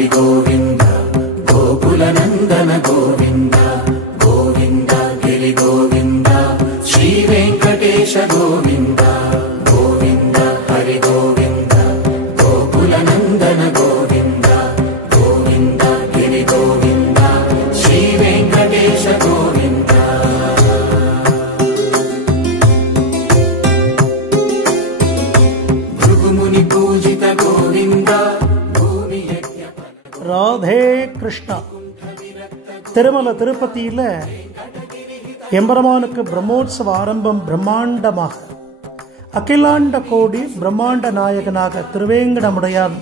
हरि गोविन्द गोकुलनन्दन गोविन्द गोविन्द गिरि गोविन्द श्री वेङ्कटेश गोविन्द गोविन्द हरि गोविन्द गोकुलनन्दन गोविन्द गोविन्द गिरि गोविन्द श्री वेङ्कटेश गोविन्द भृगुमुनि पूजित गोविन्द ராதே கிருஷ்ணா. திருமல திருப்பதியில எம்பெருமானுக்கு பிரம்மோற்சவ ஆரம்பம் பிரம்மாண்டமாக. அகிலாண்ட கோடி பிரம்மாண்ட நாயகனாக திருவேங்கடமுடையான்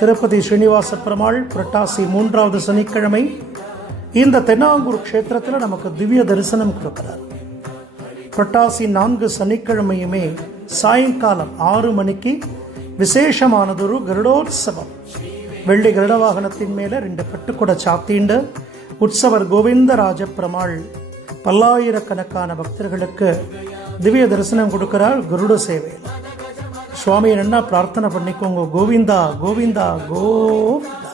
திருப்பதி ஸ்ரீனிவாச பெருமாள் புரட்டாசி 3வது சனிக்கிழமை இந்த தென்னாங்கூர் க்ஷேத்திரத்தில் நமக்கு திவ்ய தரிசனம் கொடுக்கிறார். புரட்டாசி 4 சனிக்கிழமையுமே சாயங்காலம் 6 மணிக்கு விசேஷமானதொரு கருடோத்சவம். வெள்ளி கருட வாகனத்தின் மேல 2 பட்டுக்குட சாத்திண்டு உற்சவர் கோவிந்தராஜ பெருமாள் பல்லாயிரக்கணக்கான பக்தர்களுக்கு திவ்ய தரிசனம் கொடுக்கிறார் கருட சேவை. சுவாமியை நல்லா பிரார்த்தனை பண்ணிக்கோங்க. கோவிந்தா கோவிந்தா கோவிந்தா.